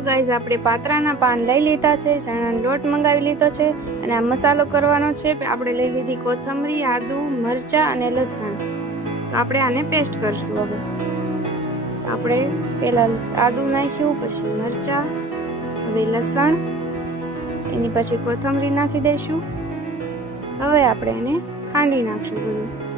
Guys આપણે પાત્રાના પાન લઈ લીધા છે, ચણાનો લોટ મંગાવી લીધો છે અને આ મસાલો કરવાનો છે. આપણે લઈ લીધી કોથમરી, આદુ, મરચાં અને લસણ. તો આપણે આને પેસ્ટ કરશું હવે. આપણે પહેલાં આદુ નાખ્યું, પછી મરચાં, હવે લસણ, એની પછી કોથમરી નાખી દઈશું. હવે આપણે એને ખાંડી નાખશું બધું.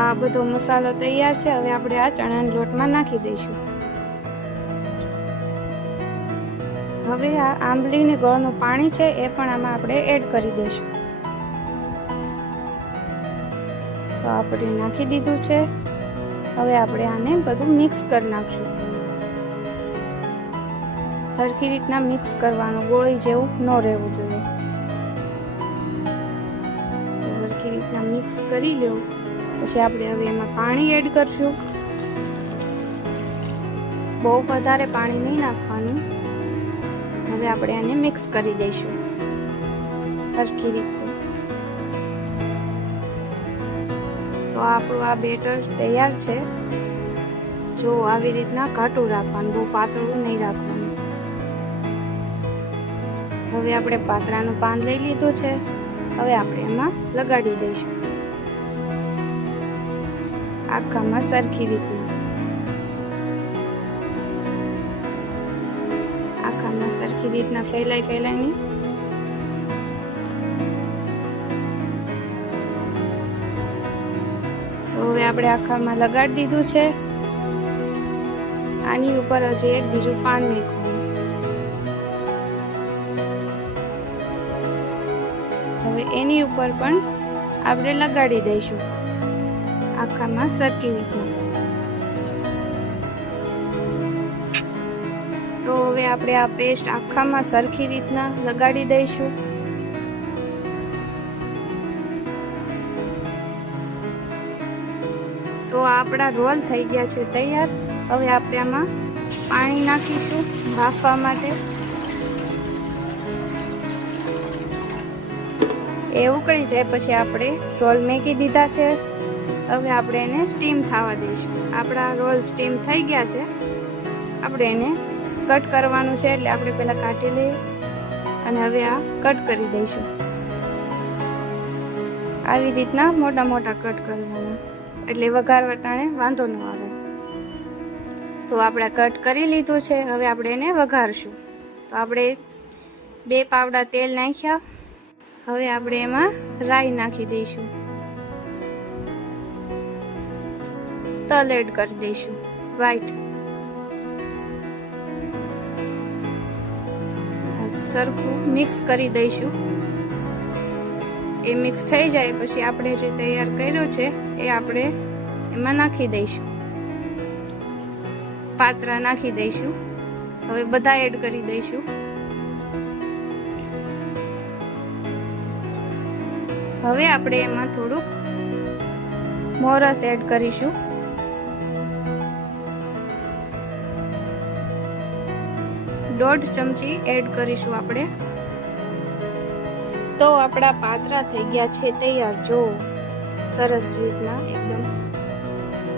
આ બધો મસાલો તૈયાર છે, હવે આપણે આ ચણાના લોટમાં નાખી દઈશું. હવે આ આંબલીને ગળનું પાણી છે, એ પણ આમાં આપણે એડ કરી દઈશું. તો આપણે નાખી દીધું છે. હવે આપણે આને બધું મિક્સ કરી નાખશું. સરખી રીતના મિક્સ કરવાનું, ગોળી જેવું ન રહેવું જોઈએ. સરખી રીતના મિક્સ કરી લેવું. પછી આપણે હવે એમાં પાણી એડ કરશું. બહુ વધારે પાણી નહીં નાખવાનું. હવે આપણે આને મિક્સ કરી દઈશું. સરખી રીતે. તો આપણું આ બેટર તૈયાર છે. જો આવી રીતના ઘાટું રાખવાનું, બહુ પાતળું નહીં રાખવાનું. હવે આપણે પાતરાનું પાન લઈ લીધું છે. હવે આપણે એમાં લગાડી દઈશું. આખામાં સરખી રીતના આખામાં સરખી રીતના ફેલાઈ ફેલાઈને તો હવે આપણે આખામાં લગાડી દીધું છે. આની ઉપર હજી એક બીજું પાન મેકવાનું હવે એની ઉપર પણ આપણે લગાડી દઈશું. આખામાં સરખી રીતના. તો હવે આપણે આ પેસ્ટ આખામાં સરખી રીતના લગાડી દઈશું. તો આપણા રોલ થઈ ગયા છે તૈયાર. હવે આપણે આમાં પાણી નાખીશું બાફવા માટે. એ ઉકળી જાય પછી આપણે રોલ મેકી દીધા છે. હવે આપણે એને સ્ટીમ થવા દઈશું. આપણા રોલ સ્ટીમ થઈ ગયા છે. આપણે એને કટ કરવાનું છે એટલે આપણે પહેલાં કાઢી લઈએ અને હવે આ કટ કરી દઈશું. આવી રીતના મોટા મોટા કટ કરવાના. એટલે વઘાર વટાણે વાંધો ન આવે. તો આપણે કટ કરી લીધું છે. હવે આપણે એને વઘારશું. તો આપણે બે પાવડા તેલ નાખ્યા. હવે આપણે એમાં રાઈ નાખી દઈશું. તલ એડ કરી દઈશું. વ્હાઈટ સરખું મિક્સ કરી દઈશું. એ મિક્સ થઈ જાય પછી આપણે જે તૈયાર કર્યો છે, એ આપણે એમાં નાખી દઈશું. પાત્રા નાખી દઈશું. હવે બધા એડ કરી દઈશું. હવે આપણે એમાં થોડુંક મોરસ એડ કરીશું. દોઢ ચમચી એડ કરીશું આપણે. તો આપણા પાતરા થઈ ગયા છે તૈયાર. જો, સરસ રીતના એકદમ.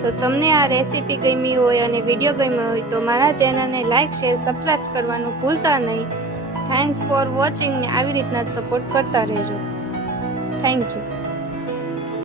તો તમને આ રેસીપી ગમી હોય અને વીડિયો ગમ્યો હોય તો મારા ચેનલને લાઇક શેર સબસ્ક્રાઈબ કરવાનું ભૂલતા નહીં. થેન્ક્સ ફોર વોચિંગ ને આવી રીતના સપોર્ટ કરતા રહેજો. Thank you